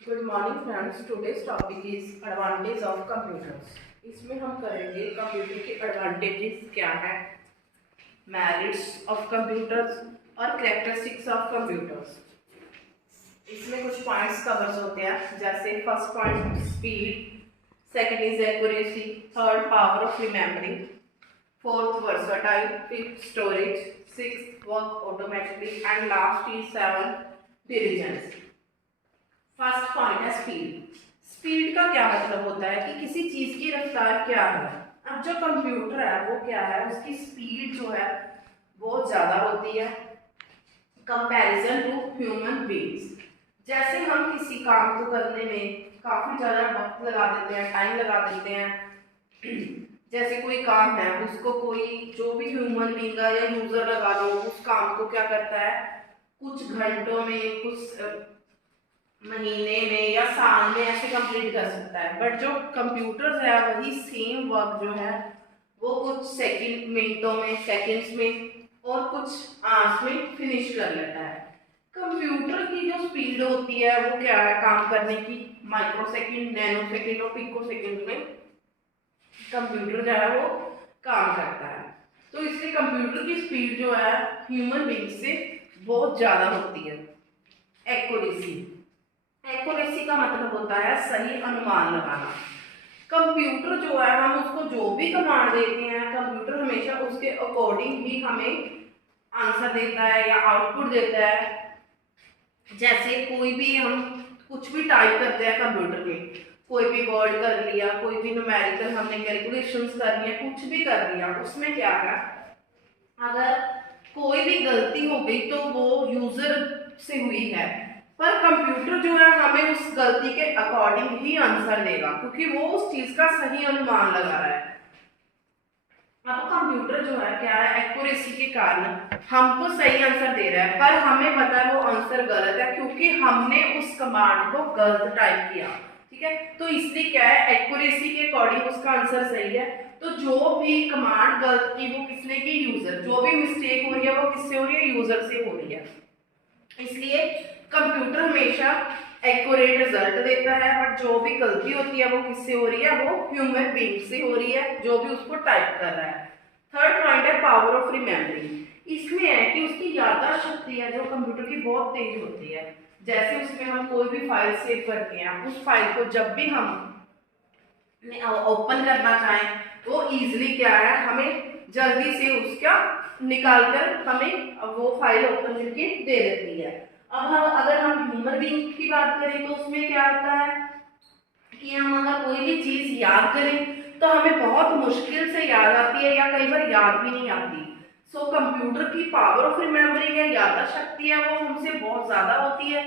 Good morning friends. Today's topic is advantage of computers. इसमें हम करेंगे कंप्यूटर के एडवांटेजेस क्या है, मेरिट्स ऑफ कंप्यूटर्स और कैरेक्टरिस्टिक्स ऑफ कंप्यूटर्स। इसमें कुछ पॉइंट्स कवर्स होते हैं, जैसे first point speed, second is accuracy, third power of remembering, fourth versatile, fifth storage, sixth work automatically and last is seven diligence. First point है speed. Speed का क्या मतलब होता है कि किसी चीज की रफ्तार क्या है। अब जो कंप्यूटर है वो क्या है, उसकी स्पीड जो है बहुत ज्यादा होती है कंपैरिजन टू ह्यूमन बीइंग्स। जैसे हम किसी काम को करने में काफी ज्यादा वक्त लगा देते हैं, टाइम लगा देते हैं। जैसे कोई काम है, उसको कोई जो भी ह्यूमन बीइंग या यूजर लगा दो, उस काम को क्या करता है कुछ घंटों में, कुछ महीने में या साल में ऐसे कंप्लीट कर सकता है। बट जो कंप्यूटर्स है वही सेम वर्क जो है वो कुछ सेकंड, मिनटों में, सेकंड्स में और कुछ आवर्स में फिनिश कर लेता है। कंप्यूटर की जो स्पीड होती है वो क्या है काम करने की, माइक्रो सेकंड, नैनो सेकंड और पिको सेकंड में कंप्यूटर जो है वो काम करता है। तो इसलिए कंप्यूटर की स्पीड जो है ह्यूमन बीइंग से बहुत ज्यादा होती है। एक्यूरेसी, एक्यूरेसी का मतलब होता है सही अनुमान लगाना। कंप्यूटर जो है हम उसको जो भी कमांड देते हैं, कंप्यूटर हमेशा उसके अकॉर्डिंग ही हमें आंसर देता है या आउटपुट देता है। जैसे कोई भी हम कुछ भी टाइप करते हैं कंप्यूटर में, कोई भी वर्ड कर लिया, कोई भी न्यूमेरिकल हमने कैलकुलेशंस कर लिया, कुछ भी कर लिया, उसमें क्या है अगर कोई भी गलती हो गई तो वो यूजर से हुई है, पर कंप्यूटर जो है हमें उस गलती के अकॉर्डिंग ही आंसर देगा क्योंकि वो उस चीज का सही अनुमान लगा रहा है। अब कंप्यूटर जो है क्या है, एक्यूरेसी के कारण हमको सही आंसर दे रहा है, पर हमें पता है वो आंसर गलत है क्योंकि हमने उस कमांड को गलत टाइप किया। ठीक है, तो इसलिए क्या है एक्यूरेसी के अकॉर्डिंग उसका आंसर सही है। तो जो भी कमांड गलत की वो किसने की, यूजर। जो भी मिस्टेक हो रही है वो किससे हो रही है, यूजर से हो रही है। इसलिए कंप्यूटर हमेशा एक्यूरेट रिजल्ट देता है, बट जो भी गलती होती है वो किससे हो रही है, वो ह्यूमन बीइंग से हो रही है जो भी उसको टाइप कर रहा है। थर्ड पॉइंट है पावर ऑफ रिमेमरिंग। इसमें है कि उसकी याददाश्त शक्ति है जो कंप्यूटर की बहुत तेज होती है। जैसे उसमें हम कोई भी फाइल सेव करते हैं, उस फाइल को जब भी हम ओपन करना चाहें वो इजीली क्या है हमें जल्दी से उसका निकाल कर हमें वो फाइल ओपन करके दे देती है। अब हम अगर हम ह्यूमन बीइंग की बात करें तो उसमें क्या होता है कि हम अगर कोई भी चीज याद करें तो हमें बहुत मुश्किल से याद आती है या कई बार याद भी नहीं आती। सो कंप्यूटर की पावर ऑफ रिमेम्बरिंग है, याददाश्त शक्ति है, वो हमसे बहुत ज्यादा होती है।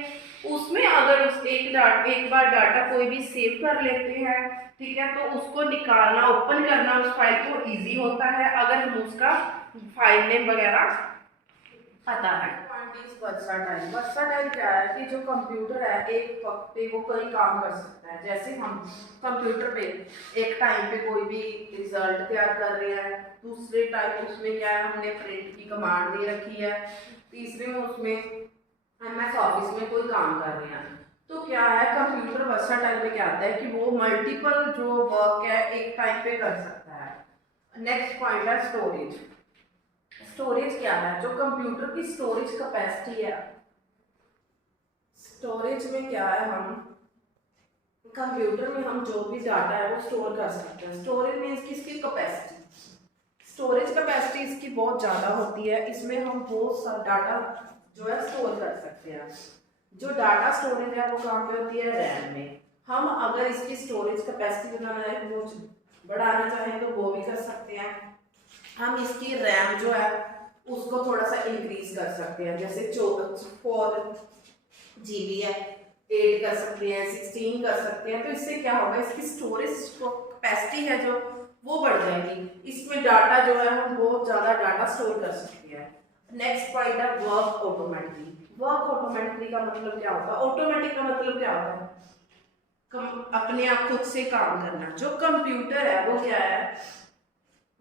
उसमें अगर उस एक बार डाटा कोई भी सेव कर लेते हैं, ठीक है, तो उसको निकालना, ओपन करना उस फाइल को इजी होता है अगर हम उसका फाइल नेम वगैरह पता है। वर्सटाइल, वर्सटाइल क्या है कि जो कंप्यूटर है एक वक्त पे वो कई काम कर सकता है। जैसे हम कंप्यूटर पे एक टाइम पे कोई भी रिजल्ट तैयार कर रहे हैं, दूसरे टाइम उसमें क्या है हमने प्रिंट की कमांड दे रखी है, तीसरे में उसमें एमएस ऑफिस में कोई काम कर रहे हैं। तो क्या है कंप्यूटर वर्सटाइल में क्या आता है कि वो मल्टीपल जो वर्क है एक टाइम पे कर सकता है। नेक्स्ट पॉइंट है स्टोरेज। स्टोरेज क्या है, जो कंप्यूटर की स्टोरेज कैपेसिटी है। स्टोरेज में क्या है, हम कंप्यूटर में हम जो भी डाटा है वो स्टोर कर सकते हैं। स्टोरेज मीन्स कि इसकी कैपेसिटी, स्टोरेज कैपेसिटी इसकी बहुत ज़्यादा होती है। इसमें हम बहुत सा डाटा जो है स्टोर कर सकते हैं। जो डाटा स्टोरेज है वो कहाँ पे होती है, रैम में। हम अगर इसकी स्टोरेज कैपेसिटी बनाना है, वो बढ़ाना चाहें तो वो भी कर सकते हैं। हम इसकी रैम जो है उसको थोड़ा सा इंक्रीज कर सकते हैं, जैसे 4 GB है, 8 कर सकते हैं, 16 कर सकते हैं। तो इससे क्या होगा, इसकी स्टोरेज कैपेसिटी है जो वो बढ़ जाएगी। इसमें डाटा जो है हम बहुत ज्यादा डाटा स्टोर कर सकते हैं। नेक्स्ट पॉइंट है वर्क ऑटोमेटिकली। वर्क ऑटोमेटिकली का मतलब क्या होता है, ऑटोमेटिक का मतलब क्या होता है अपने आप खुद से काम करना। जो कंप्यूटर है वो क्या है,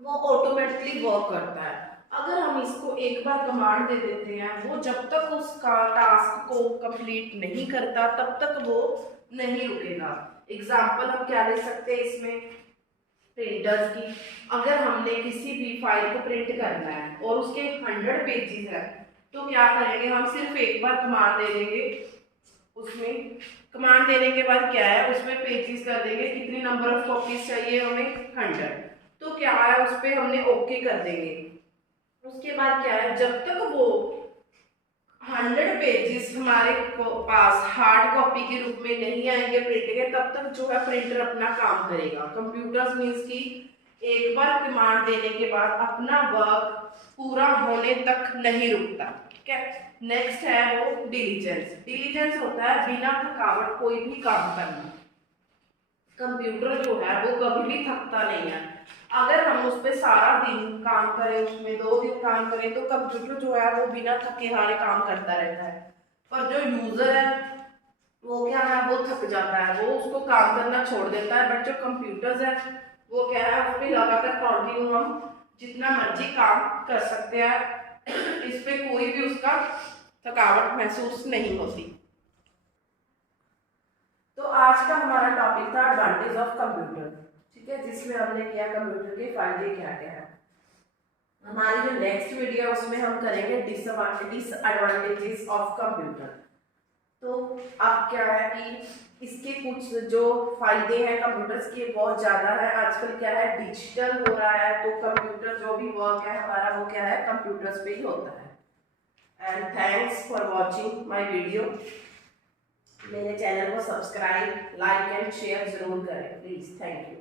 वो ऑटोमेटिकली वर्क करता है। अगर हम इसको एक बार कमांड दे देते हैं, वो जब तक उसका टास्क को कंप्लीट नहीं करता तब तक वो नहीं रुकेगा। एग्जाम्पल हम क्या ले सकते हैं इसमें, प्रिंटर्स की। अगर हमने किसी भी फाइल को प्रिंट करना है और उसके 100 पेजेस है, तो क्या करेंगे, हम सिर्फ एक बार कमांड दे देंगे। उसमें कमांड देने के बाद क्या है, उसमें पेजेस कर देंगे, कितनी नंबर ऑफ कॉपीज चाहिए हमें, 100। तो क्या है, उस पर हमने ओके कर देंगे। उसके बाद क्या है, जब तक वो 100 पेजेस हमारे पास हार्ड कॉपी के रूप में नहीं आएंगे प्रिंट के, तब तक जो है प्रिंटर अपना काम करेगा। कंप्यूटर्स मीन्स की एक बार कमांड देने के बाद अपना वर्क पूरा होने तक नहीं रुकता। ठीक है, नेक्स्ट है वो डिलीजेंस। डिलीजेंस होता है बिना थकावट कोई भी काम करना। कंप्यूटर जो है वो कभी भी थकता नहीं है। अगर हम उस पर सारा दिन काम करें, उसमें 2 दिन काम करें, तो कंप्यूटर जो है वो बिना थके हारे काम करता रहता है। पर जो यूजर है वो क्या है, वो थक जाता है, वो उसको काम करना छोड़ देता है। बट जो कंप्यूटर्स है वो क्या है, उस पर लगातार कंटिन्यू हम जितना मर्जी काम कर सकते हैं। इस पे कोई भी उसका थकावट महसूस नहीं होती। तो आज का हमारा टॉपिक था एडवांटेज ऑफ कंप्यूटर। ठीक है, जिसमें हमने किया कंप्यूटर के फायदे क्या क्या है। हमारी जो नेक्स्ट वीडियो है उसमें हम करेंगे डिसएडवांटेजेस ऑफ कंप्यूटर। तो अब क्या है कि इसके कुछ जो फायदे हैं कंप्यूटर्स के बहुत ज़्यादा है। आजकल क्या है, डिजिटल हो रहा है, तो कंप्यूटर जो भी वर्क है हमारा वो क्या है, कंप्यूटर्स पे ही होता है। And thanks for watching my video. मेरे चैनल को सब्सक्राइब, लाइक एंड शेयर जरूर करें प्लीज़। Thank you.